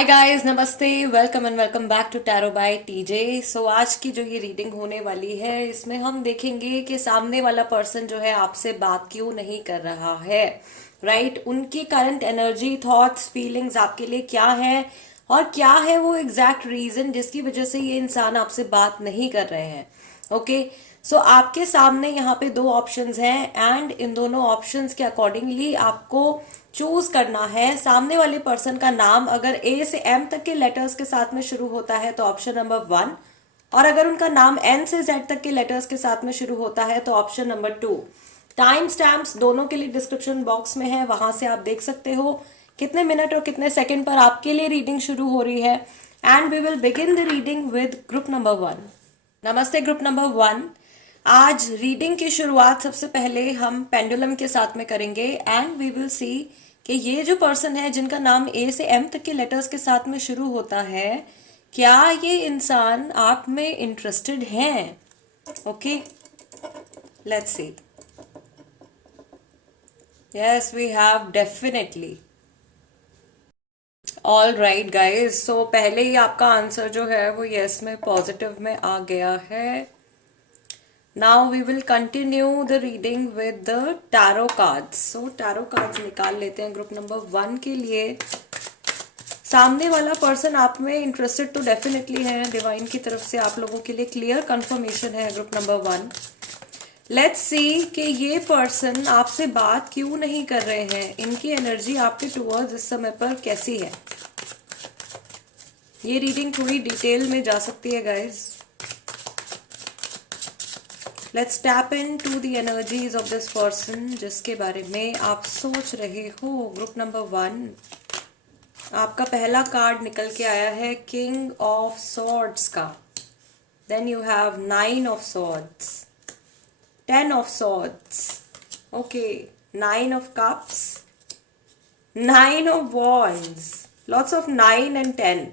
हाय guys, नमस्ते, welcome and welcome back to tarot by TJ. So आज की जो ये रीडिंग होने वाली है इसमें हम देखेंगे कि सामने वाला पर्सन जो है आपसे बात क्यों नहीं कर रहा है, राइट? उनकी करंट एनर्जी, थॉट्स, फीलिंग्स आपके लिए क्या है और क्या है वो एग्जैक्ट रीजन जिसकी वजह से ये इंसान आपसे बात नहीं कर रहे हैं। ओके, सो आपके सामने यहाँ पे दो ऑप्शंस हैं एंड इन दोनों ऑप्शंस के अकॉर्डिंगली आपको चूज करना है। सामने वाले पर्सन का नाम अगर ए से एम तक के लेटर्स के साथ में शुरू होता है तो ऑप्शन नंबर 1, और अगर उनका नाम एन से जेड तक के लेटर्स के साथ में शुरू होता है तो ऑप्शन नंबर 2। टाइम स्टैम्प्स दोनों के लिए डिस्क्रिप्शन बॉक्स में है, वहां से आप देख सकते हो कितने मिनट और कितने सेकंड पर आपके लिए रीडिंग शुरू हो रही है। And we will begin the reading with group number 1। नमस्ते ग्रुप नंबर 1। आज रीडिंग की शुरुआत सबसे पहले हम पेंडुलम के साथ में करेंगे एंड वी विल सी कि ये जो पर्सन है जिनका नाम ए से एम तक के लेटर्स के साथ में शुरू होता है, क्या ये इंसान आप में इंटरेस्टेड हैं? Okay, let's see. Yes, we have definitely. All right guys, so पहले ही आपका आंसर जो है वो यस में, पॉजिटिव में आ गया है। Now we will continue the reading with the tarot cards. So tarot cards निकाल लेते हैं ग्रुप नंबर 1 के लिए। सामने वाला पर्सन आप में इंटरेस्टेड तो डेफिनेटली है, डिवाइन की तरफ से आप लोगों के लिए क्लियर कंफर्मेशन है ग्रुप नंबर 1। लेट्स सी कि ये पर्सन आपसे बात क्यों नहीं कर रहे हैं, इनकी एनर्जी आपके टुवर्ड्स इस समय पर कैसी है। ये रीडिंग थोड़ी डिटेल में जा सकती है guys. Let's tap in to the energies of this person जिसके बारे में आप सोच रहे हो। ग्रुप नंबर 1, आपका पहला कार्ड निकल के आया है किंग ऑफ सॉर्ड्स का। Then you have 9 of swords, 10 of swords, okay, 9 of cups, 9 of wands, lots of 9 and 10।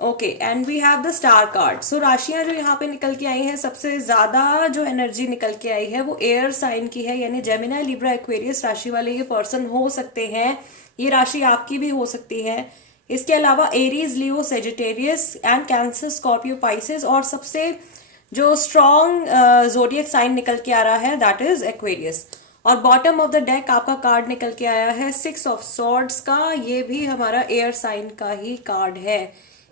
Okay, and we have the star card. So राशियां जो यहाँ पे निकल के आई हैं, सबसे ज्यादा जो एनर्जी निकल के आई है वो एयर साइन की है, यानी जेमिनी, लिब्रा, एक्वेरियस राशि वाले ये पर्सन हो सकते हैं। ये राशि आपकी भी हो सकती है। इसके अलावा Aries, Leo, Sagittarius and cancer, Scorpio, Pisces, और सबसे जो स्ट्रॉन्ग जोडियक साइन निकल के आ रहा है दैट इज एक्वेरियस। और बॉटम ऑफ द डेक आपका कार्ड निकल के आया है 6 ऑफ सॉर्ड्स का। ये भी हमारा एयर साइन का ही कार्ड है,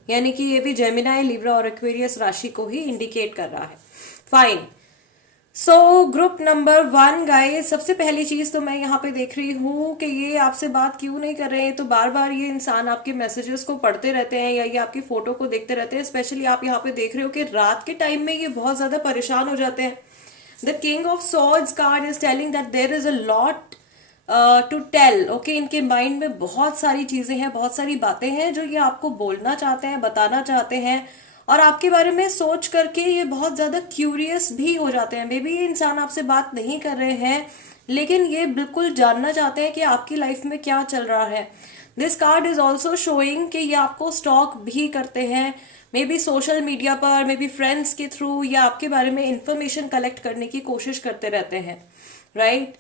यानी कि ये भी जेमिनी, लिब्रा और एक्वेरियस राशि को ही इंडिकेट कर रहा है। Fine. So group number 1 guys, सबसे पहली चीज तो मैं यहाँ पे देख रही हूँ कि ये आपसे बात क्यों नहीं कर रहे हैं। तो बार बार ये इंसान आपके मैसेजेस को पढ़ते रहते हैं या ये आपकी फोटो को देखते रहते हैं। स्पेशली आप यहाँ पे देख रहे हो कि रात के टाइम में ये बहुत ज्यादा परेशान हो जाते हैं। The king of swords card is telling that there is a lot to tell. Okay, इनके माइंड में बहुत सारी चीजें हैं, बहुत सारी बातें हैं जो ये आपको बोलना चाहते हैं, बताना चाहते हैं, और आपके बारे में सोच करके ये बहुत ज्यादा क्यूरियस भी हो जाते हैं। मे बी ये इंसान आपसे बात नहीं कर रहे हैं लेकिन ये बिल्कुल जानना चाहते हैं कि आपकी लाइफ में क्या चल रहा है। This card is also showing कि ये आपको स्टॉक भी करते हैं, मे बी सोशल मीडिया पर, मे बी फ्रेंड्स के थ्रू, या आपके बारे में इंफॉर्मेशन कलेक्ट करने की कोशिश करते रहते हैं, राइट?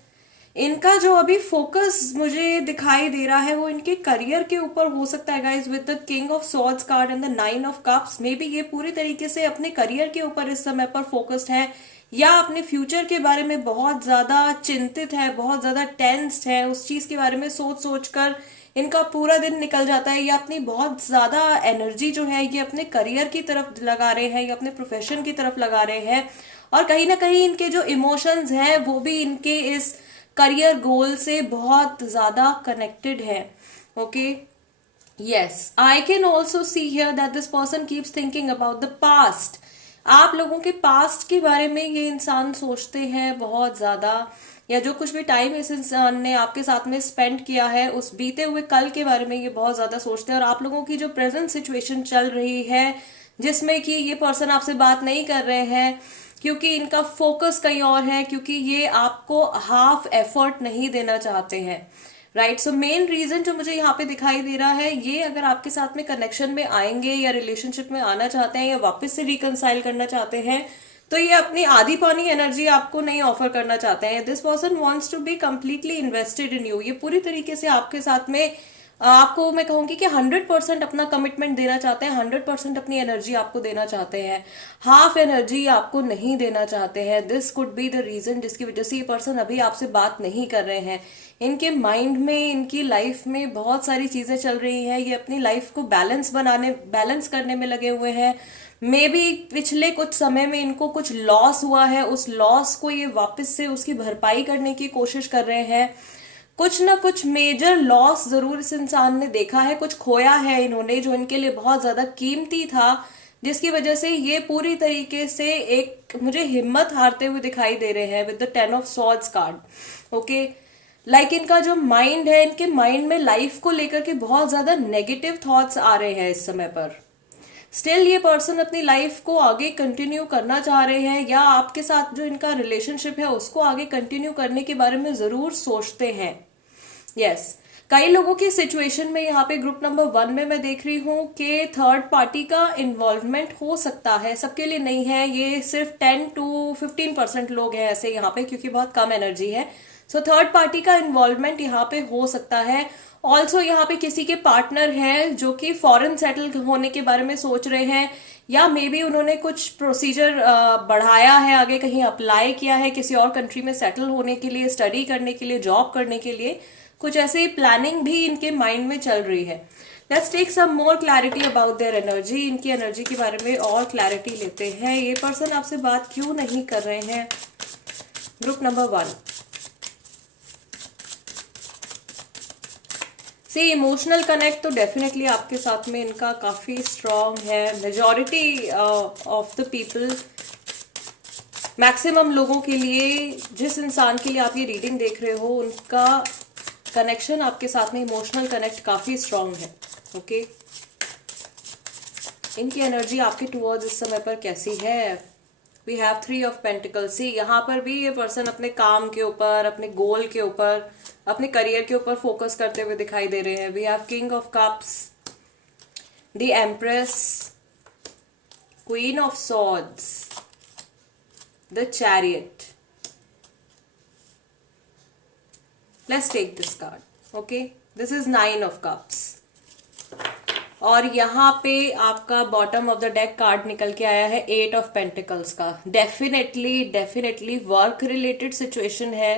इनका जो अभी फोकस मुझे दिखाई दे रहा है वो इनके करियर के ऊपर हो सकता है guys, with the king of swords card and the 9 of cups. May be ये पूरी तरीके से अपने करियर के ऊपर इस समय पर फोकस्ड है, या अपने फ्यूचर के बारे में बहुत ज्यादा चिंतित है, बहुत ज्यादा टेंस्ड है। उस चीज के बारे में सोच सोच कर इनका पूरा दिन निकल जाता है, या अपनी बहुत ज्यादा एनर्जी जो है ये अपने करियर की तरफ लगा रहे हैं या अपने प्रोफेशन की तरफ लगा रहे हैं। और कहीं ना कहीं इनके जो इमोशंस हैं वो भी इनके इस करियर गोल से बहुत ज्यादा कनेक्टेड है। Okay, yes, I can also see here that this person keeps thinking about the past. आप लोगों के पास्ट के बारे में ये इंसान सोचते हैं बहुत ज्यादा, या जो कुछ भी टाइम इस इंसान ने आपके साथ में स्पेंड किया है उस बीते हुए कल के बारे में ये बहुत ज्यादा सोचते हैं। और आप लोगों की जो प्रेजेंट सिचुएशन चल रही है जिसमें कि ये पर्सन आपसे बात नहीं कर रहे हैं क्योंकि इनका फोकस कहीं और है, क्योंकि ये आपको हाफ एफर्ट नहीं देना चाहते हैं, राइट? सो मेन रीजन जो मुझे यहाँ पे दिखाई दे रहा है, ये अगर आपके साथ में कनेक्शन में आएंगे या रिलेशनशिप में आना चाहते हैं या वापस से रिकंसाइल करना चाहते हैं तो ये अपनी आधी पानी एनर्जी आपको नहीं ऑफर करना चाहते हैं। This person wants to be completely invested in you. ये पूरी तरीके से आपके साथ में आपको मैं कहूंगी कि 100% अपना कमिटमेंट देना चाहते हैं, 100% अपनी एनर्जी आपको देना चाहते हैं, हाफ एनर्जी आपको नहीं देना चाहते हैं। This could be the reason जिसकी वजह से ये पर्सन अभी आपसे बात नहीं कर रहे हैं। इनके माइंड में, इनकी लाइफ में बहुत सारी चीजें चल रही हैं, ये अपनी लाइफ को बैलेंस करने में लगे हुए हैं। मे बी पिछले कुछ समय में इनको कुछ लॉस हुआ है, उस लॉस को ये वापस से उसकी भरपाई करने की कोशिश कर रहे हैं। कुछ ना कुछ मेजर लॉस जरूर इस इंसान ने देखा है, कुछ खोया है इन्होंने जो इनके लिए बहुत ज्यादा कीमती था, जिसकी वजह से ये पूरी तरीके से एक मुझे हिम्मत हारते हुए दिखाई दे रहे हैं with the 10 of swords card. Okay, like इनका जो माइंड है, इनके माइंड में लाइफ को लेकर के बहुत ज्यादा नेगेटिव थॉट्स आ रहे हैं इस समय पर। स्टिल ये पर्सन अपनी लाइफ को आगे कंटिन्यू करना चाह रहे हैं, या आपके साथ जो इनका रिलेशनशिप है उसको आगे कंटिन्यू करने के बारे में जरूर सोचते हैं। यस, कई लोगों की सिचुएशन में यहाँ पे ग्रुप नंबर 1 में मैं देख रही हूँ कि थर्ड पार्टी का इन्वॉल्वमेंट हो सकता है, सबके लिए नहीं है, ये सिर्फ 10 to 15% लोग हैं ऐसे यहाँ पे, क्योंकि बहुत कम एनर्जी है। सो थर्ड पार्टी का इन्वॉल्वमेंट यहाँ पे हो सकता है। ऑल्सो यहाँ पे किसी के पार्टनर हैं जो कि फॉरेन सेटल होने के बारे में सोच रहे हैं, या मे बी उन्होंने कुछ प्रोसीजर बढ़ाया है, आगे कहीं अप्लाई किया है किसी और कंट्री में सेटल होने के लिए, स्टडी करने के लिए, जॉब करने के लिए, कुछ ऐसे प्लानिंग भी इनके माइंड में चल रही है। Let's take some more clarity about their energy. इनकी एनर्जी के बारे में और क्लैरिटी लेते हैं। ये पर्सन आपसे बात क्यों नहीं कर रहे हैं? ग्रुप नंबर 1, से इमोशनल कनेक्ट तो डेफिनेटली आपके साथ में इनका काफी स्ट्रांग है। Majority of the people, maximum लोगों के लिए, जिस इंसान के लिए आप ये रीडिंग देख रहे हो, उनका कनेक्शन आपके साथ में, इमोशनल कनेक्ट काफी स्ट्रांग है। ओके, इनकी एनर्जी आपके टुवर्ड्स इस समय पर कैसी है? We have 3 of pentacles. See, यहाँ पर भी ये पर्सन अपने काम के ऊपर, अपने गोल के ऊपर, अपने करियर के ऊपर फोकस करते हुए दिखाई दे रहे हैं। We have king of cups, the empress, queen of swords, the chariot. Let's take this card. Okay, this is 9 of cups, और यहाँ पे आपका bottom of the deck card निकल के आया है 8 ऑफ पेंटिकल्स का। डेफिनेटली वर्क रिलेटेड सिचुएशन है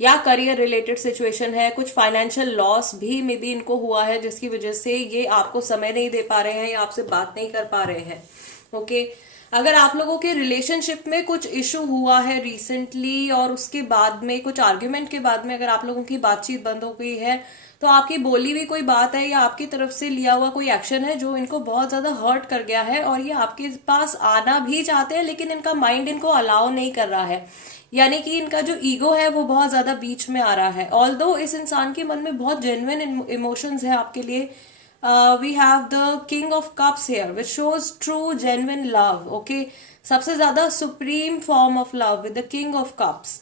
या करियर रिलेटेड सिचुएशन है। कुछ फाइनेंशियल लॉस भी मे बी इनको हुआ है, जिसकी वजह से ये आपको समय नहीं दे पा रहे हैं या आपसे बात नहीं कर पा रहे हैं। ओके, अगर आप लोगों के रिलेशनशिप में कुछ इशू हुआ है रिसेंटली, और उसके बाद में कुछ आर्ग्यूमेंट के बाद में अगर आप लोगों की बातचीत बंद हो गई है, तो आपकी बोली हुई कोई बात है या आपकी तरफ से लिया हुआ कोई एक्शन है जो इनको बहुत ज्यादा हर्ट कर गया है, और ये आपके पास आना भी चाहते हैं लेकिन इनका माइंड इनको अलाउ नहीं कर रहा है। यानी कि इनका जो ईगो है वो बहुत ज्यादा बीच में आ रहा है। ऑल्दो इस इंसान के मन में बहुत जेन्युइन इमोशंस है आपके लिए। We have the king of cups here which shows true genuine love. Okay, सबसे ज्यादा supreme form of love with the king of cups.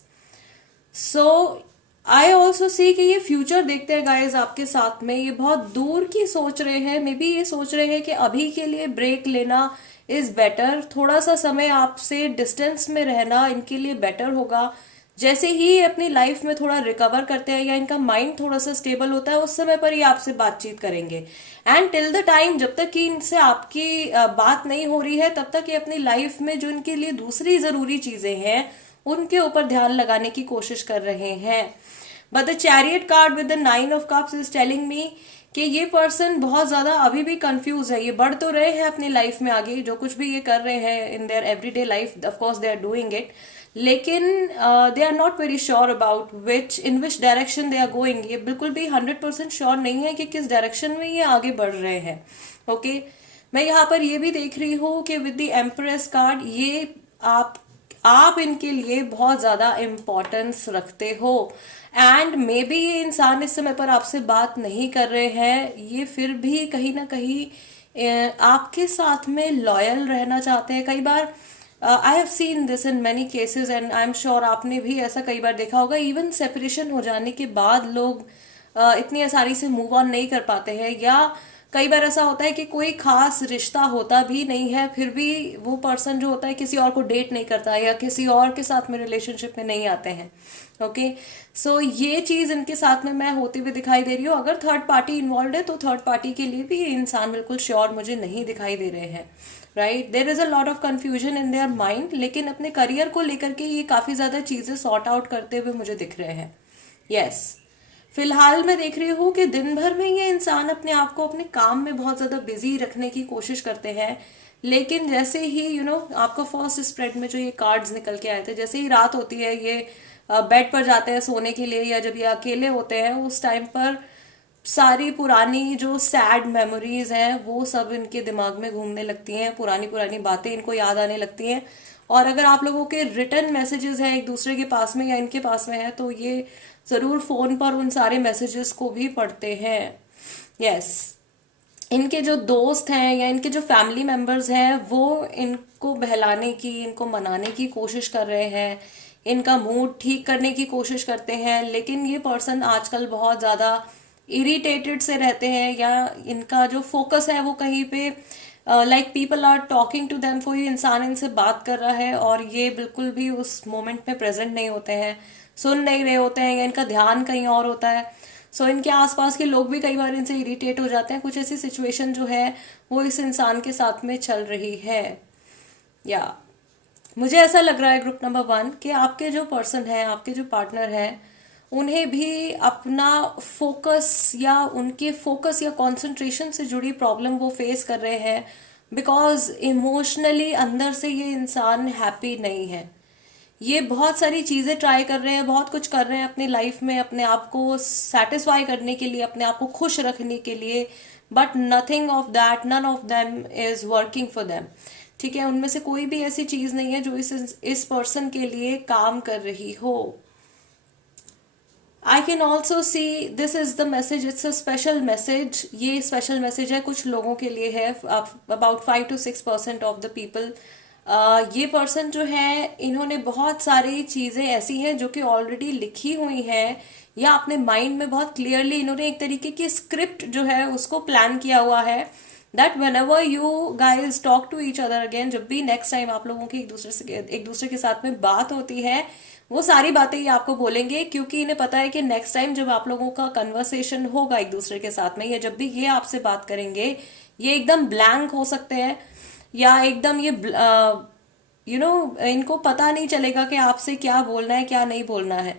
So I also see कि ये फ्यूचर देखते हैं गाइज आपके साथ में। ये बहुत दूर की सोच रहे हैं, मे बी ये सोच रहे हैं कि अभी के लिए ब्रेक लेना इज बेटर, थोड़ा सा समय आपसे डिस्टेंस में रहना इनके लिए बेटर होगा। जैसे ही ये अपनी लाइफ में थोड़ा रिकवर करते हैं या इनका माइंड थोड़ा सा स्टेबल होता है, उस समय पर ये आपसे बातचीत करेंगे। एंड टिल द टाइम, जब तक कि इनसे आपकी बात नहीं हो रही है, तब तक ये अपनी लाइफ में जो इनके लिए दूसरी जरूरी चीजें हैं उनके ऊपर ध्यान लगाने की कोशिश कर रहे हैं। But the chariot card with the 9 of cups is telling me कि ये पर्सन बहुत ज्यादा अभी भी कंफ्यूज है। ये बढ़ तो रहे हैं अपनी लाइफ में आगे, जो कुछ भी ये कर रहे हैं in their everyday life, of course they are doing it, लेकिन they are not very sure about in which direction they are going. ये बिल्कुल भी 100% श्योर नहीं है कि किस डायरेक्शन में ये आगे बढ़ रहे हैं। ओके, मैं यहाँ पर ये भी देख रही हूँ कि विद द एम्प्रेस कार्ड, ये आप इनके लिए बहुत ज्यादा इम्पोर्टेंस रखते हो। एंड मे बी ये इंसान इस समय पर आपसे बात नहीं कर रहे हैं, ये फिर भी कहीं ना कहीं आपके साथ में लॉयल रहना चाहते हैं। कई बार I have seen this in many cases, and I am sure आपने भी ऐसा कई बार देखा होगा। इवन सेपरेशन हो जाने के बाद लोग इतनी आसानी से मूव ऑन नहीं कर पाते हैं, या कई बार ऐसा होता है कि कोई खास रिश्ता होता भी नहीं है, फिर भी वो पर्सन जो होता है किसी और को डेट नहीं करता है या किसी और के साथ में रिलेशनशिप में नहीं आते हैं। ओके, सो ये चीज इनके साथ में मैं होती हुई दिखाई दे रही हूँ। अगर थर्ड पार्टी इन्वॉल्व है तो थर्ड पार्टी के लिए भी ये इंसान बिल्कुल श्योर मुझे नहीं दिखाई दे रहे हैं। Right, there is a lot of confusion in their mind, लेकिन अपने करियर को लेकर के ये काफी ज्यादा चीजें सॉर्ट आउट करते हुए मुझे दिख रहे हैं। यस, फिलहाल मैं देख रही हूँ कि दिन भर में ये इंसान अपने आप को अपने काम में बहुत ज्यादा बिजी रखने की कोशिश करते हैं, लेकिन जैसे ही आपका फर्स्ट स्प्रेड में जो ये कार्ड्स निकल के आए थे, जैसे ही रात होती है ये बेड पर जाते हैं सोने के लिए, या जब ये अकेले होते हैं उस टाइम पर सारी पुरानी जो सैड मेमोरीज हैं वो सब इनके दिमाग में घूमने लगती हैं, पुरानी पुरानी बातें इनको याद आने लगती हैं। और अगर आप लोगों के रिटर्न मैसेजेस हैं एक दूसरे के पास में या इनके पास में है तो ये जरूर फोन पर उन सारे मैसेजेस को भी पढ़ते हैं। यस, इनके जो दोस्त हैं या इनके जो फैमिली मेंबर्स हैं वो इनको बहलाने की, इनको मनाने की कोशिश कर रहे हैं, इनका मूड ठीक करने की कोशिश करते हैं, लेकिन ये पर्सन आजकल बहुत ज़्यादा इरिटेटेड से रहते हैं, या इनका जो फोकस है वो कहीं पे like people are talking to them, कोई इंसान इनसे बात कर रहा है और ये बिल्कुल भी उस मोमेंट में प्रेजेंट नहीं होते हैं, सुन नहीं रहे होते हैं, या इनका ध्यान कहीं और होता है। सो इनके आसपास के लोग भी कई बार इनसे इरिटेट हो जाते हैं। कुछ ऐसी सिचुएशन जो है वो इस इंसान के साथ में चल रही है। या मुझे ऐसा लग रहा है ग्रुप नंबर 1 कि आपके जो पर्सन है, आपके जो पार्टनर है, उन्हें भी अपना फोकस या उनके फोकस या कंसंट्रेशन से जुड़ी प्रॉब्लम वो फेस कर रहे हैं, बिकॉज इमोशनली अंदर से ये इंसान हैप्पी नहीं है। ये बहुत सारी चीज़ें ट्राई कर रहे हैं, बहुत कुछ कर रहे हैं अपनी लाइफ में अपने आप को सेटिस्फाई करने के लिए, अपने आप को खुश रखने के लिए, but nothing of that, none of them is working for them. ठीक है, उनमें से कोई भी ऐसी चीज़ नहीं है जो इस पर्सन के लिए काम कर रही हो। I can also see this is the message, it's a special message. ये स्पेशल मैसेज है कुछ लोगों के लिए है, about 5 to 6% of the people. ये पर्सन जो है इन्होंने बहुत सारी चीजें ऐसी हैं जो कि ऑलरेडी लिखी हुई हैं, या अपने माइंड में बहुत क्लियरली इन्होंने एक तरीके की स्क्रिप्ट जो है उसको प्लान किया हुआ है, that whenever you guys talk to each other again, जब भी नेक्स्ट टाइम आप लोगों की एक दूसरे के साथ में बात होती है, वो सारी बातें ये आपको बोलेंगे, क्योंकि इन्हें पता है कि नेक्स्ट टाइम जब आप लोगों का कन्वर्सेशन होगा एक दूसरे के साथ में, या जब भी ये आपसे बात करेंगे, ये एकदम ब्लैंक हो सकते हैं, या एकदम ये इनको पता नहीं चलेगा कि आपसे क्या बोलना है क्या नहीं बोलना है।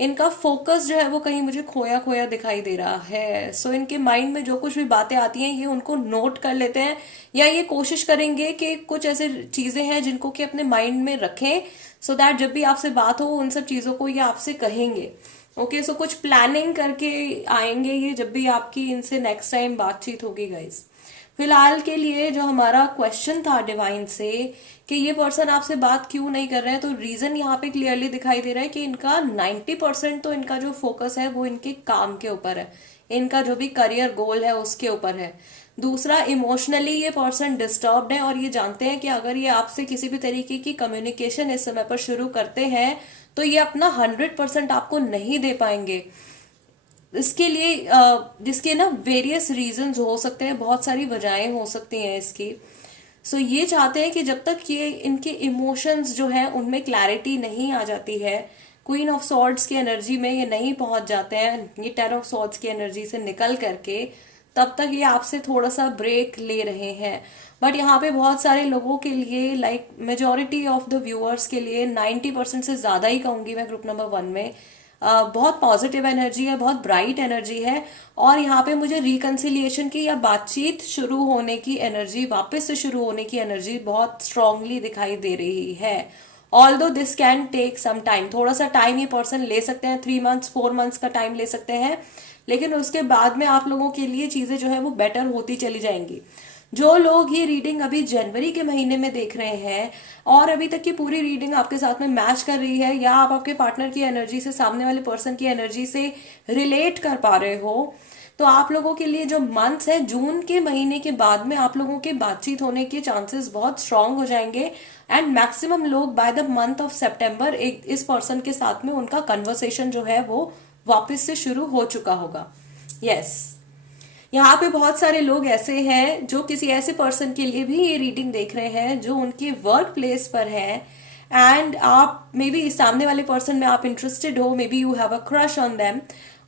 इनका फोकस जो है वो कहीं मुझे खोया खोया दिखाई दे रहा है। सो इनके माइंड में जो कुछ भी बातें आती हैं ये उनको नोट कर लेते हैं, या ये कोशिश करेंगे कि कुछ ऐसे चीजें हैं जिनको कि अपने माइंड में रखें, सो दैट जब भी आपसे बात हो उन सब चीजों को ये आपसे कहेंगे। ओके, सो कुछ प्लानिंग करके आएंगे ये जब भी आपकी इनसे नेक्स्ट टाइम बातचीत होगी गाइज। फिलहाल के लिए जो हमारा क्वेश्चन था डिवाइन से कि ये पर्सन आपसे बात क्यों नहीं कर रहे हैं, तो रीजन यहाँ पे क्लियरली दिखाई दे रहा है कि इनका 90% तो इनका जो फोकस है वो इनके काम के ऊपर है, इनका जो भी करियर गोल है उसके ऊपर है। दूसरा, इमोशनली ये पर्सन डिस्टर्ब्ड है और ये जानते हैं कि अगर ये आपसे किसी भी तरीके की कम्युनिकेशन इस समय पर शुरू करते हैं तो ये अपना 100% आपको नहीं दे पाएंगे। इसके लिए जिसके ना वेरियस रीजंस हो सकते हैं, बहुत सारी वजहें हो सकती हैं इसकी। सो ये चाहते हैं कि जब तक ये इनके इमोशंस जो है उनमें क्लैरिटी नहीं आ जाती है, क्वीन ऑफ सॉर्ड्स की एनर्जी में ये नहीं पहुंच जाते हैं, ये 10 ऑफ सॉर्ड्स की एनर्जी से निकल करके, तब तक ये आपसे थोड़ा सा ब्रेक ले रहे हैं। बट यहाँ पे बहुत सारे लोगों के लिए, like majority of the viewers के लिए, 90% से ज्यादा ही कहूंगी मैं ग्रुप नंबर 1 में, बहुत पॉजिटिव एनर्जी है, बहुत ब्राइट एनर्जी है। और यहाँ पे मुझे रिकन्सिलिएशन की या बातचीत शुरू होने की एनर्जी, वापस से शुरू होने की एनर्जी बहुत स्ट्रांगली दिखाई दे रही है। Although this can take some time, थोड़ा सा टाइम ये पर्सन ले सकते हैं, 3 months 4 months का टाइम ले सकते हैं, लेकिन उसके बाद में आप लोगों के लिए चीजें जो है वो बेटर होती चली जाएंगी। जो लोग ये रीडिंग अभी जनवरी के महीने में देख रहे हैं और अभी तक की पूरी रीडिंग आपके साथ में मैच कर रही है, या आप आपके पार्टनर की एनर्जी से, सामने वाले पर्सन की एनर्जी से रिलेट कर पा रहे हो, तो आप लोगों के लिए जो मंथ्स है, जून के महीने के बाद में आप लोगों के बातचीत होने के चांसेस बहुत स्ट्रांग हो जाएंगे। एंड मैक्सिमम लोग बाय द मंथ ऑफ सितंबर इस पर्सन के साथ में उनका कन्वर्सेशन जो है वो वापस से शुरू हो चुका होगा। यस, यहाँ पे बहुत सारे लोग ऐसे हैं जो किसी ऐसे पर्सन के लिए भी ये रीडिंग देख रहे हैं जो उनके वर्क प्लेस पर है, एंड आप मे बी सामने वाले पर्सन में आप इंटरेस्टेड हो, may be you have a crush on them,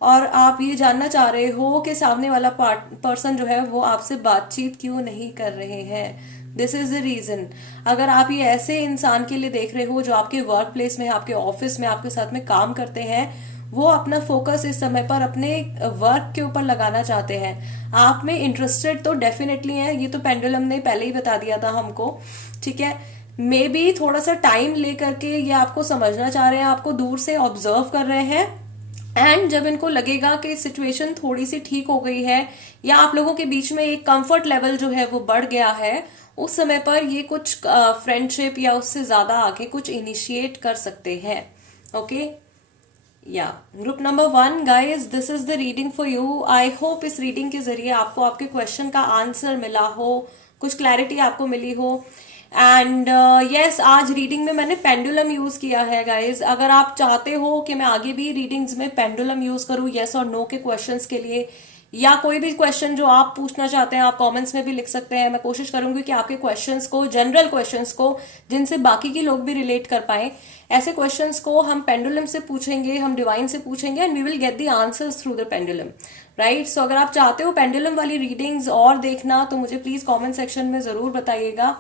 और आप ये जानना चाह रहे हो कि सामने वाला पर्सन जो है वो आपसे बातचीत क्यों नहीं कर रहे हैं। This is the reason. अगर आप ये ऐसे इंसान के लिए देख रहे हो जो आपके वर्क प्लेस में, आपके ऑफिस में आपके साथ में काम करते हैं, वो अपना फोकस इस समय पर अपने वर्क के ऊपर लगाना चाहते हैं, आप में इंटरेस्टेड तो डेफिनेटली हैं, ये तो पेंडुलम ने पहले ही बता दिया था हमको, ठीक है। मे बी थोड़ा सा टाइम लेकर के ये आपको समझना चाह रहे हैं, आपको दूर से ऑब्जर्व कर रहे हैं, एंड जब इनको लगेगा कि सिचुएशन थोड़ी सी ठीक हो गई है या आप लोगों के बीच में एक कंफर्ट लेवल जो है वो बढ़ गया है, उस समय पर ये कुछ फ्रेंडशिप या उससे ज्यादा आगे कुछ इनिशिएट कर सकते हैं। ओके, या group number 1 guys, this is the reading for you. I hope इस रीडिंग के जरिए आपको आपके क्वेश्चन का आंसर मिला हो, कुछ क्लैरिटी आपको मिली हो। एंड यस, आज रीडिंग में मैंने पेंडुलम यूज किया है गाइज। अगर आप चाहते हो कि मैं आगे भी रीडिंग्स में पेंडुलम यूज करूँ यस और नो के क्वेश्चंस के लिए, या कोई भी क्वेश्चन जो आप पूछना चाहते हैं आप कमेंट्स में भी लिख सकते हैं। मैं कोशिश करूंगी कि आपके क्वेश्चंस को, जनरल क्वेश्चंस को जिनसे बाकी के लोग भी रिलेट कर पाए, ऐसे क्वेश्चंस को हम पेंडुलम से पूछेंगे, हम डिवाइन से पूछेंगे, and we will get the answers through the pendulum, right. So अगर आप चाहते हो पेंडुलम वाली रीडिंग्स और देखना तो मुझे प्लीज कॉमेंट सेक्शन में जरूर बताइएगा।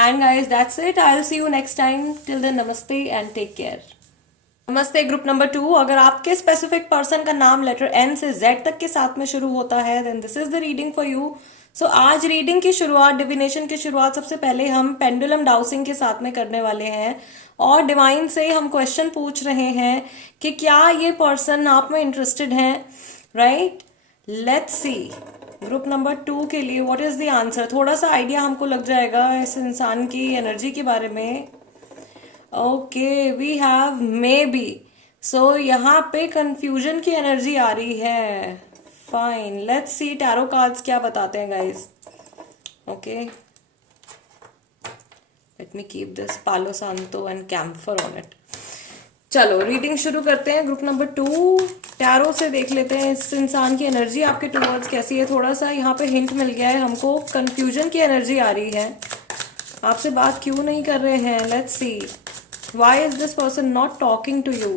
And guys, that's it. I'll see you next time. Till then, namaste and take care. नमस्ते ग्रुप नंबर 2। अगर आपके स्पेसिफिक पर्सन का नाम लेटर एन से जेड तक के साथ में शुरू होता है then this is the reading for you. So आज रीडिंग की शुरुआत, डिविनेशन की शुरुआत सबसे पहले हम पेंडुलम डाउसिंग के साथ में करने वाले हैं, और डिवाइन से हम क्वेश्चन पूछ रहे हैं कि क्या ये पर्सन आप में इंटरेस्टेड हैं, right. Let's see group number 2 के लिए व्हाट इज द आंसर। थोड़ा सा आइडिया हमको लग जाएगा इस इंसान की एनर्जी के बारे में। Okay, we have maybe, so यहाँ पे कंफ्यूजन की एनर्जी आ रही है। Fine, let's see tarot cards क्या बताते हैं guys. Okay, let me keep this palo santo and camphor on it. चलो रीडिंग शुरू करते हैं। ग्रुप नंबर 2 टैरो से देख लेते हैं इस इंसान की एनर्जी आपके टूवर्ड्स कैसी है। थोड़ा सा यहाँ पे हिंट मिल गया है हमको, कंफ्यूजन की एनर्जी आ रही है, आपसे बात क्यों नहीं कर रहे हैं। Let's see why is this person not talking to you.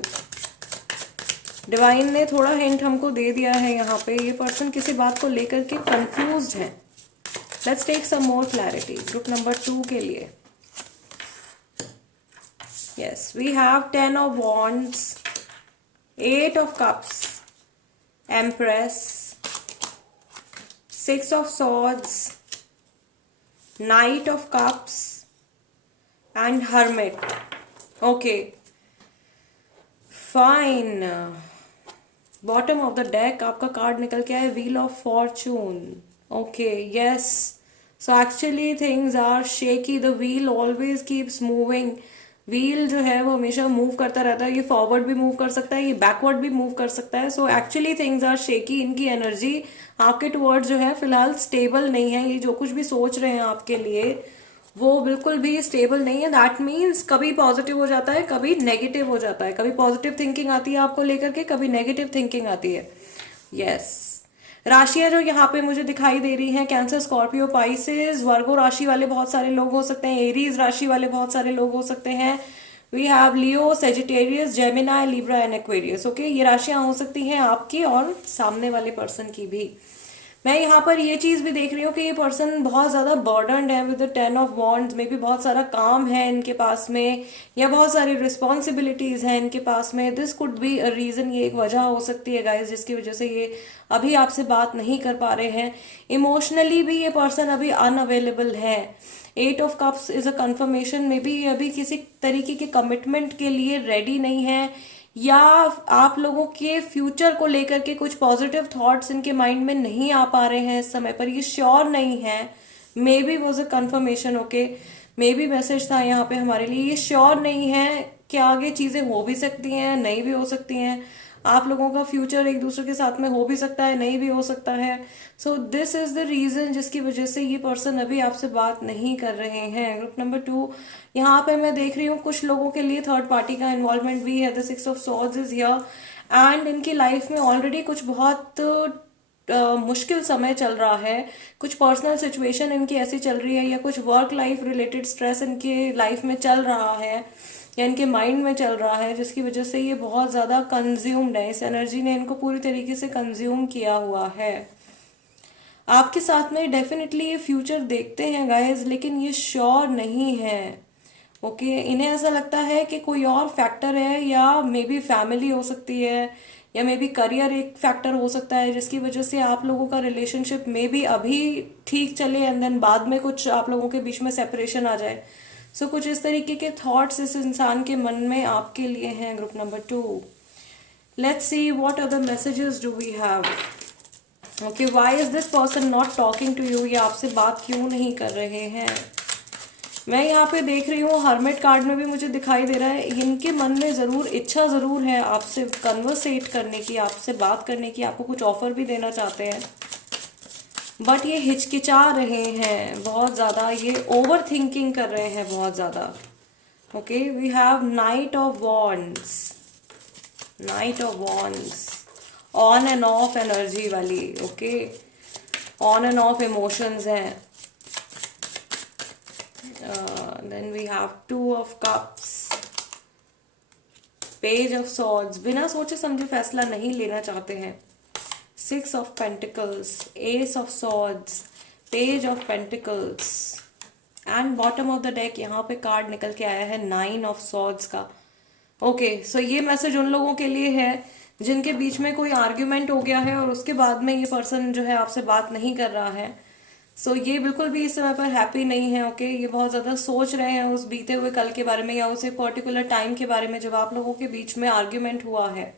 Divine ने थोड़ा हिंट हमको दे दिया है यहाँ पे, ये पर्सन किसी बात को लेकर के कंफ्यूज्ड है। Let's take some more clarity group number 2 के लिए। Yes, we have 10 of Wands, 8 of Cups, Empress, 6 of Swords, Knight of Cups, and Hermit. Okay, fine. Bottom of the deck आपका कार्ड निकल के आया Wheel of Fortune. Okay, yes. So actually things are shaky. The wheel always keeps moving. Wheel जो है वो हमेशा move करता रहता है, ये फॉरवर्ड भी मूव कर सकता है, ये बैकवर्ड भी मूव कर सकता है। So actually things are shaky. इनकी एनर्जी आपके टुवर्ड्स जो है फिलहाल स्टेबल नहीं है। ये जो कुछ भी सोच रहे हैं आपके लिए वो बिल्कुल भी स्टेबल नहीं है। दैट मीन्स कभी पॉजिटिव हो जाता है, कभी नेगेटिव हो जाता है, कभी पॉजिटिव थिंकिंग आती है आपको लेकर के, कभी नेगेटिव थिंकिंग आती है। यस, राशियां जो यहाँ पे मुझे दिखाई दे रही हैं, कैंसर, स्कॉर्पियो, पाइसेस, वर्गो राशि वाले बहुत सारे लोग हो सकते हैं, एरीज राशि वाले बहुत सारे लोग हो सकते हैं। We have Leo, Sagittarius, Gemini, Libra and Aquarius. Okay, ये राशियां हो सकती हैं आपकी और सामने वाले पर्सन की भी। मैं यहाँ पर ये चीज भी देख रही हूँ कि ये पर्सन बहुत ज्यादा बर्डनड है विद द 10 ऑफ वॉन्ड्स में भी बहुत सारा काम है इनके पास में, या बहुत सारी रिस्पॉन्सिबिलिटीज हैं इनके पास में। This could be a reason, ये एक वजह हो सकती है गाइज जिसकी वजह से ये अभी आपसे बात नहीं कर पा रहे हैं। इमोशनली भी ये पर्सन अभी अनअवेलेबल है। 8 of cups is a confirmation, may be अभी किसी तरीके के कमिटमेंट के लिए रेडी नहीं है, या आप लोगों के फ्यूचर को लेकर के कुछ पॉजिटिव थॉट्स इनके माइंड में नहीं आ पा रहे हैं इस समय पर, ये श्योर नहीं है। May be was a confirmation, okay, may be message था यहाँ पे हमारे लिए। ये श्योर नहीं है कि आगे चीजें हो भी सकती हैं, नहीं भी हो सकती हैं। आप लोगों का फ्यूचर एक दूसरे के साथ में हो भी सकता है, नहीं भी हो सकता है। So this is the reason जिसकी वजह से ये पर्सन अभी आपसे बात नहीं कर रहे हैं। ग्रुप नंबर 2 यहाँ पे मैं देख रही हूँ कुछ लोगों के लिए थर्ड पार्टी का इन्वॉल्वमेंट भी है। The 6 of swords is here, and इनकी लाइफ में ऑलरेडी कुछ बहुत मुश्किल समय चल रहा है, कुछ पर्सनल सिचुएशन इनकी ऐसी चल रही है, या कुछ वर्क लाइफ रिलेटेड स्ट्रेस इनके लाइफ में चल रहा है या इनके माइंड में चल रहा है, जिसकी वजह से ये बहुत ज़्यादा कंज्यूम्ड है। इस एनर्जी ने इनको पूरी तरीके से कंज्यूम किया हुआ है। आपके साथ में डेफिनेटली ये फ्यूचर देखते हैं गाइस, लेकिन ये श्योर नहीं है। ओके, इन्हें ऐसा लगता है कि कोई और फैक्टर है, या मे बी फैमिली हो सकती है, या मे बी करियर एक फैक्टर हो सकता है, जिसकी वजह से आप लोगों का रिलेशनशिप मे बी अभी ठीक चले एंड देन बाद में कुछ आप लोगों के बीच में सेपरेशन आ जाए। सो कुछ इस तरीके के थॉट्स इस इंसान के मन में आपके लिए हैं group number 2। Let's see what other messages do we have. Okay, why is this person not talking to you, ये आपसे बात क्यों नहीं कर रहे हैं। मैं यहाँ पे देख रही हूँ हर्मिट कार्ड में भी मुझे दिखाई दे रहा है, इनके मन में ज़रूर इच्छा ज़रूर है आपसे कन्वर्सेट करने की, आपसे बात करने की, आपको कुछ ऑफर भी देना चाहते हैं, बट ये हिचकिचा रहे हैं बहुत ज़्यादा, ये ओवर थिंकिंग कर रहे हैं बहुत ज़्यादा। Okay, we have knight of wands, knight of wands, on and off energy वाली। Okay, on and off emotions हैं। Then we have two of cups, page of swords, बिना सोचे समझे फैसला नहीं लेना चाहते हैं। 6 of pentacles, ace of swords, page of pentacles and bottom of the deck यहाँ पे कार्ड निकल के आया है 9 ऑफ सॉर्ड्स का। ओके, सो ये मैसेज उन लोगों के लिए है जिनके बीच में कोई आर्ग्यूमेंट हो गया है और उसके बाद में ये पर्सन जो है आपसे बात नहीं कर रहा है। सो ये बिल्कुल भी इस समय पर हैप्पी नहीं है। ओके, ये बहुत ज़्यादा सोच रहे हैं उस बीते हुए कल के बारे में, या उस एक पर्टिकुलर टाइम के बारे में जब आप लोगों के बीच में आर्ग्यूमेंट हुआ है।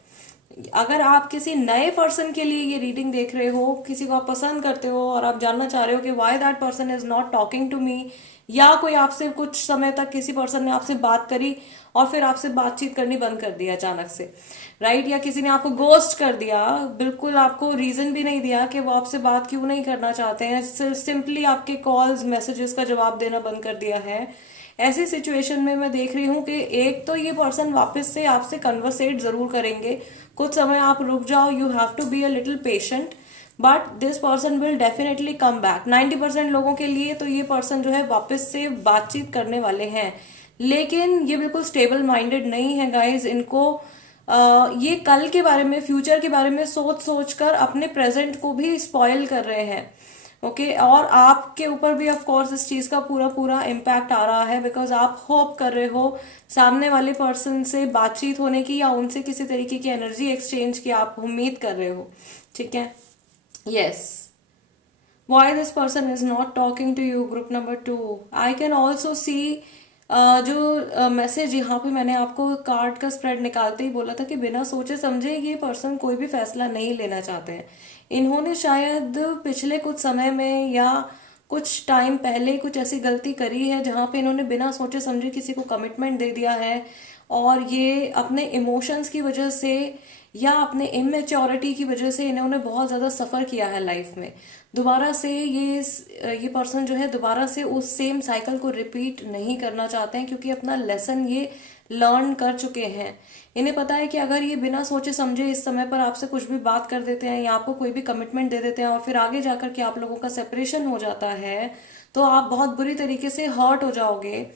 अगर आप किसी नए पर्सन के लिए ये रीडिंग देख रहे हो, किसी को आप पसंद करते हो और आप जानना चाह रहे हो कि why that person is not talking to me, या कोई आपसे कुछ समय तक किसी पर्सन ने आपसे बात करी और फिर आपसे बातचीत करनी बंद कर दिया अचानक से, राइट, या किसी ने आपको गोस्ट कर दिया, बिल्कुल आपको रीजन भी नहीं दिया कि वो आपसे बात क्यों नहीं करना चाहते हैं, सिंपली आपके कॉल्स मैसेजेस का जवाब देना बंद कर दिया है। ऐसी सिचुएशन में मैं देख रही हूँ कि एक तो ये पर्सन वापस से आपसे कन्वर्सेट जरूर करेंगे, कुछ समय आप रुक जाओ, you have to be a little patient, but this person will definitely come back. 90% लोगों के लिए तो ये पर्सन जो है वापस से बातचीत करने वाले हैं, लेकिन ये बिल्कुल स्टेबल माइंडेड नहीं है गाइज। इनको ये कल के बारे में, फ्यूचर के बारे में सोच सोच कर अपने प्रेजेंट को भी स्पॉइल कर रहे हैं। ओके, और आपके ऊपर भी ऑफ कोर्स इस चीज का पूरा पूरा इम्पैक्ट आ रहा है, बिकॉज आप होप कर रहे हो सामने वाले पर्सन से बातचीत होने की, या उनसे किसी तरीके की एनर्जी एक्सचेंज की आप उम्मीद कर रहे हो। ठीक है, yes, why this person is not talking to you group number 2। I can also see जो मैसेज यहाँ पे मैंने आपको कार्ड का स्प्रेड निकालते ही बोला था कि बिना सोचे समझे ये पर्सन कोई भी फैसला नहीं लेना चाहते हैं। इन्होंने शायद पिछले कुछ समय में या कुछ टाइम पहले कुछ ऐसी गलती करी है जहाँ पे इन्होंने बिना सोचे समझे किसी को कमिटमेंट दे दिया है, और ये अपने इमोशंस की वजह से या अपने इमेच्योरिटी की वजह से इन्होंने बहुत ज़्यादा सफ़र किया है लाइफ में। दोबारा से ये पर्सन जो है दोबारा से उस सेम साइकिल को रिपीट नहीं करना चाहते हैं, क्योंकि अपना लेसन ये लर्न कर चुके हैं। इन्हें पता है कि अगर ये बिना सोचे समझे इस समय पर आपसे कुछ भी बात कर देते हैं या आपको कोई भी कमिटमेंट दे देते हैं और फिर आगे जाकर के आप लोगों का सेपरेशन हो जाता है, तो आप बहुत बुरी तरीके से हर्ट हो जाओगे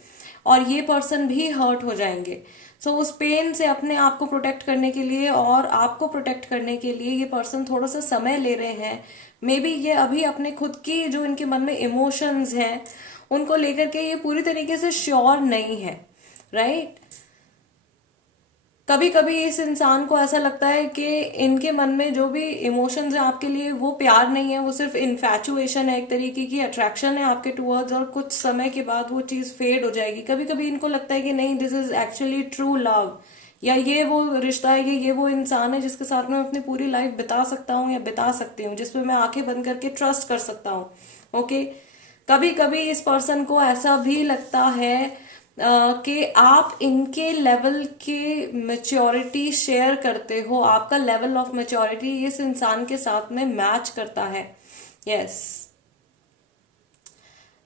और ये पर्सन भी हर्ट हो जाएंगे। सो उस पेन से अपने आप को प्रोटेक्ट करने के लिए और आपको प्रोटेक्ट करने के लिए ये पर्सन थोड़ा सा समय ले रहे हैं। मे बी ये अभी अपने खुद की जो इनके मन में इमोशंस हैं उनको लेकर के ये पूरी तरीके से श्योर नहीं है, राइट। कभी कभी इस इंसान को ऐसा लगता है कि इनके मन में जो भी इमोशंस हैं आपके लिए वो प्यार नहीं है, वो सिर्फ इन्फैचुएशन है, एक तरीके की अट्रैक्शन है आपके टूवर्ड्स, और कुछ समय के बाद वो चीज़ फेड हो जाएगी। कभी कभी इनको लगता है कि नहीं, this is actually true love, या ये वो रिश्ता है, ये वो इंसान है जिसके साथ मैं अपनी पूरी लाइफ बिता सकता हूँ या बिता सकती हूँ, जिसपे मैं आंखें बंद करके ट्रस्ट कर सकता हूँ। ओके, कभी कभी इस पर्सन को ऐसा भी लगता है कि आप इनके लेवल के मेच्योरिटी शेयर करते हो, आपका लेवल ऑफ मेच्योरिटी इस इंसान के साथ में मैच करता है। यस,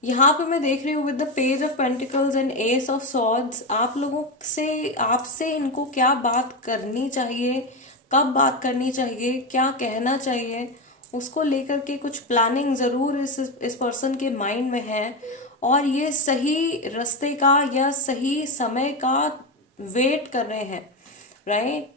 यहाँ पे मैं देख रही हूँ with the page of pentacles and S of swords, आप लोगों से, आपसे इनको क्या बात करनी चाहिए, कब बात करनी चाहिए, क्या कहना चाहिए, उसको लेकर के कुछ प्लानिंग ज़रूर इस पर्सन के माइंड में है, और ये सही रास्ते का या सही समय का वेट कर रहे हैं, राइट।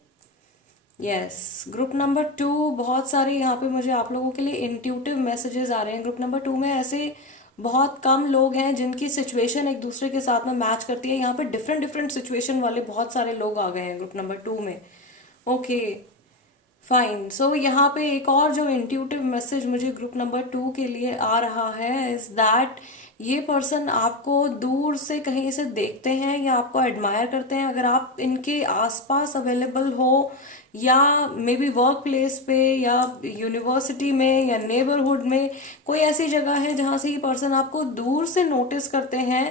यस, ग्रुप नंबर 2, बहुत सारे यहाँ पे मुझे आप लोगों के लिए इंट्यूटिव मैसेजेस आ रहे हैं। ग्रुप नंबर 2 में ऐसे बहुत कम लोग हैं जिनकी सिचुएशन एक दूसरे के साथ में मैच करती है। यहाँ पे डिफरेंट डिफरेंट सिचुएशन वाले बहुत सारे लोग आ गए हैं ग्रुप नंबर 2 में। Okay, fine. सो यहाँ पे एक और जो इंट्यूटिव मैसेज मुझे ग्रुप नंबर 2 के लिए आ रहा है इज दैट ये पर्सन आपको दूर से कहीं से देखते हैं या आपको एडमायर करते हैं। अगर आप इनके आसपास अवेलेबल हो, या मे बी वर्क प्लेस पे या यूनिवर्सिटी में या नेबरहुड में कोई ऐसी जगह है जहाँ से ये पर्सन आपको दूर से नोटिस करते हैं,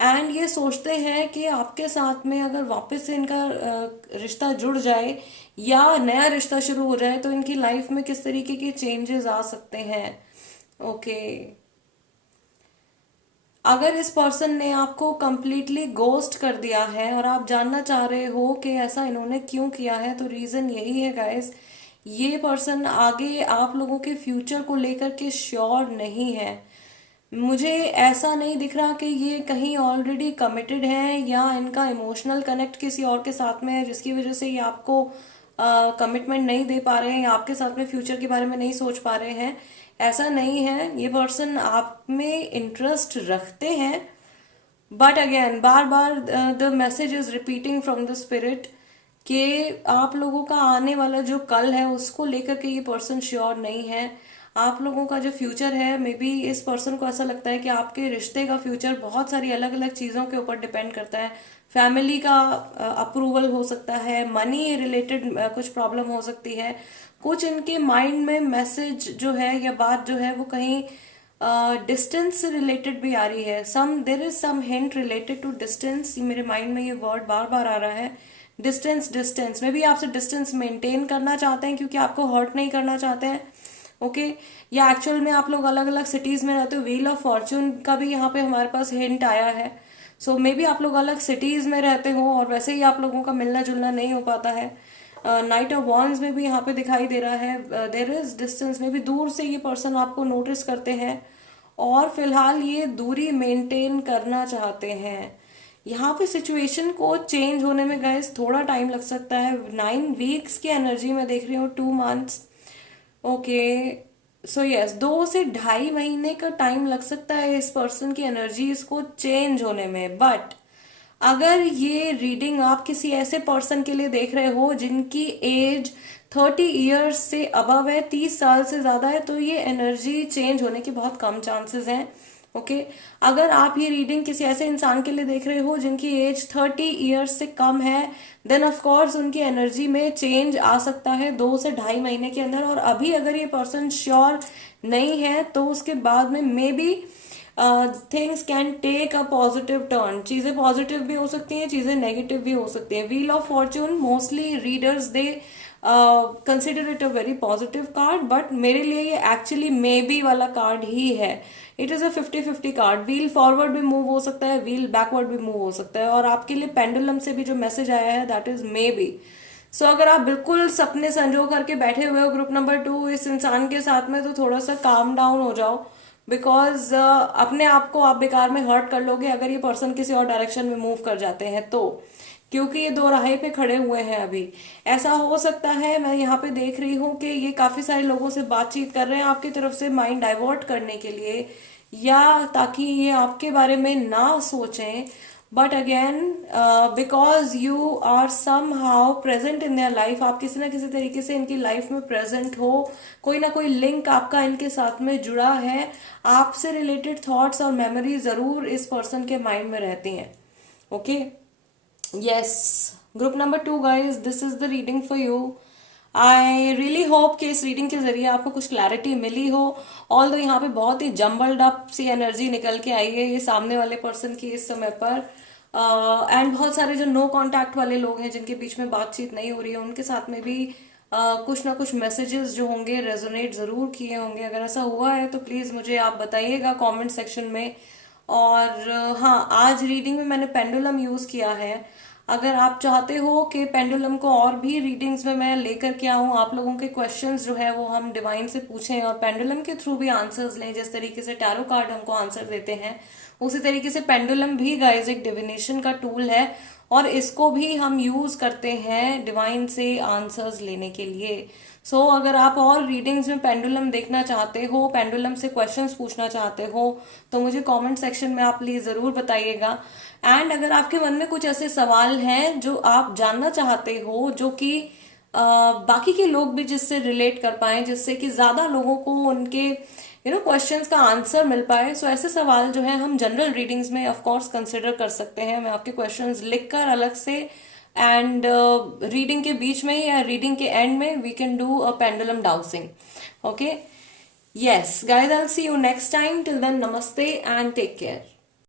एंड ये सोचते हैं कि आपके साथ में अगर वापस से इनका रिश्ता जुड़ जाए या नया रिश्ता शुरू हो जाए तो इनकी लाइफ में किस तरीके के चेंजेस आ सकते हैं। ओके, अगर इस पर्सन ने आपको कंप्लीटली गोस्ट कर दिया है और आप जानना चाह रहे हो कि ऐसा इन्होंने क्यों किया है, तो रीजन यही है गाइस, ये पर्सन आगे आप लोगों के फ्यूचर को लेकर के श्योर नहीं है। मुझे ऐसा नहीं दिख रहा कि ये कहीं ऑलरेडी कमिटेड है या इनका इमोशनल कनेक्ट किसी और के साथ में है जिसकी वजह से ये आपको कमिटमेंट नहीं दे पा रहे हैं या आपके साथ में फ्यूचर के बारे में नहीं सोच पा रहे हैं। ऐसा नहीं है, ये पर्सन आप में इंटरेस्ट रखते हैं, but again bar bar the message is repeating from the spirit कि आप लोगों का आने वाला जो कल है उसको लेकर के ये पर्सन श्योर नहीं है। आप लोगों का जो फ्यूचर है, मे बी इस पर्सन को ऐसा लगता है कि आपके रिश्ते का फ्यूचर बहुत सारी अलग अलग चीज़ों के ऊपर डिपेंड करता है। फैमिली का अप्रूवल हो सकता है, मनी रिलेटेड कुछ प्रॉब्लम हो सकती है, कुछ इनके माइंड में मैसेज जो है या बात जो है वो कहीं डिस्टेंस से रिलेटेड भी आ रही है। There is some hint related to distance. मेरे माइंड में ये वर्ड बार बार आ रहा है, डिस्टेंस। डिस्टेंस में भी आपसे डिस्टेंस मेंटेन करना चाहते हैं क्योंकि आपको हर्ट नहीं करना चाहते हैं। ओके, या एक्चुअल में आप लोग अलग अलग सिटीज में रहते हो। व्हील ऑफ फॉर्चून का भी यहाँ पे हमारे पास हिंट आया है। सो मे बी आप लोग अलग सिटीज में रहते हो और वैसे ही आप लोगों का मिलना जुलना नहीं हो पाता है। नाइट ऑफ वॉन्ड्स में भी यहाँ पे दिखाई दे रहा है देर इज डिस्टेंस। में भी दूर से ये पर्सन आपको नोटिस करते हैं और फिलहाल ये दूरी मेंटेन करना चाहते हैं। यहाँ पे सिचुएशन को चेंज होने में गाइस थोड़ा टाइम लग सकता है। 9 वीक्स की एनर्जी में देख रही हूँ, 2 मंथ्स। ओके, सो यस, 2 से 2.5 महीने का टाइम लग सकता है इस पर्सन की एनर्जी इसको चेंज होने में। बट अगर ये रीडिंग आप किसी ऐसे पर्सन के लिए देख रहे हो जिनकी एज 30 इयर्स से अबव है, 30 साल से ज्यादा है, तो ये एनर्जी चेंज होने के बहुत कम चांसेस हैं। ओके, अगर आप ये रीडिंग किसी ऐसे इंसान के लिए देख रहे हो जिनकी एज 30 इयर्स से कम है, देन ऑफ कोर्स उनकी एनर्जी में चेंज आ सकता है 2 से 2.5 महीने के अंदर। और अभी अगर ये पर्सन श्योर नहीं है तो उसके बाद में maybe things can take a positive turn. चीजें पॉजिटिव भी हो सकती हैं, चीजें नेगेटिव भी हो सकती हैं। Wheel of Fortune mostly readers they consider it a very positive card, but मेरे लिए ये एक्चुअली मे बी वाला कार्ड ही है। It is a 50-50 card. Wheel forward भी मूव हो सकता है, व्हील बैकवर्ड भी मूव हो सकता है। और आपके लिए पेंडुलम से भी जो मैसेज आया है दैट इज मे बी। सो अगर आप बिल्कुल सपने संजो करके बैठे हुए हो ग्रुप नंबर 2 इस इंसान के साथ में, तो थोड़ा सा काम डाउन हो जाओ, बिकॉज अपने आप को आप बेकार में हर्ट कर लोगे अगर ये पर्सन किसी और डायरेक्शन में मूव कर जाते हैं तो, क्योंकि ये दो राहे पे खड़े हुए हैं अभी। ऐसा हो सकता है, मैं यहाँ पे देख रही हूँ कि ये काफी सारे लोगों से बातचीत कर रहे हैं आपकी तरफ से माइंड डाइवर्ट करने के लिए, या ताकि ये आपके बारे में ना सोचें। But again because you are somehow present in their life, आप किसी ना किसी तरीके से इनकी लाइफ में प्रेजेंट हो, कोई ना कोई लिंक आपका इनके साथ में जुड़ा है, आपसे रिलेटेड थॉट्स और मेमोरी जरूर इस पर्सन के माइंड में रहती हैं। Okay, yes, group number 2 guys, this is the reading for you. I really hope कि इस रीडिंग के जरिए आपको कुछ क्लैरिटी मिली हो। ऑल दो यहाँ पे बहुत ही जम्बल्ड अप सी एनर्जी निकल के आई है ये सामने वाले पर्सन की इस समय पर, एंड बहुत सारे जो नो कांटेक्ट वाले लोग हैं जिनके बीच में बातचीत नहीं हो रही है उनके साथ में भी कुछ ना कुछ मैसेजेस जो होंगे रेजोनेट जरूर किए होंगे। अगर ऐसा हुआ है तो प्लीज मुझे आप बताइएगा कमेंट सेक्शन में। और हाँ, आज रीडिंग में मैंने पेंडुलम यूज किया है। अगर आप चाहते हो कि पेंडुलम को और भी रीडिंग्स में मैं लेकर के आऊँ, आप लोगों के क्वेश्चंस जो है वो हम डिवाइन से पूछें और पेंडुलम के थ्रू भी आंसर्स लें, जिस तरीके से टैरो कार्ड हमको आंसर देते हैं उसी तरीके से पेंडुलम भी गाइस एक डिविनेशन का टूल है और इसको भी हम यूज करते हैं डिवाइन से आंसर्स लेने के लिए। सो अगर आप और रीडिंग्स में पेंडुलम देखना चाहते हो, पेंडुलम से क्वेश्चंस पूछना चाहते हो, तो मुझे कमेंट सेक्शन में आप प्लीज जरूर बताइएगा। एंड अगर आपके मन में कुछ ऐसे सवाल हैं जो आप जानना चाहते हो, जो कि बाकी के लोग भी जिससे रिलेट कर पाए, जिससे कि ज्यादा लोगों को उनके क्वेश्चंस का आंसर मिल पाए, सो ऐसे सवाल जो है हम जनरल रीडिंग्स में ऑफ कोर्स कंसिडर कर सकते हैं। मैं आपके क्वेश्चंस लिखकर अलग से एंड रीडिंग के बीच में या रीडिंग के एंड में we can do a pendulum dowsing. Okay, yes guys, I will see you next time. Till then, नमस्ते एंड टेक केयर।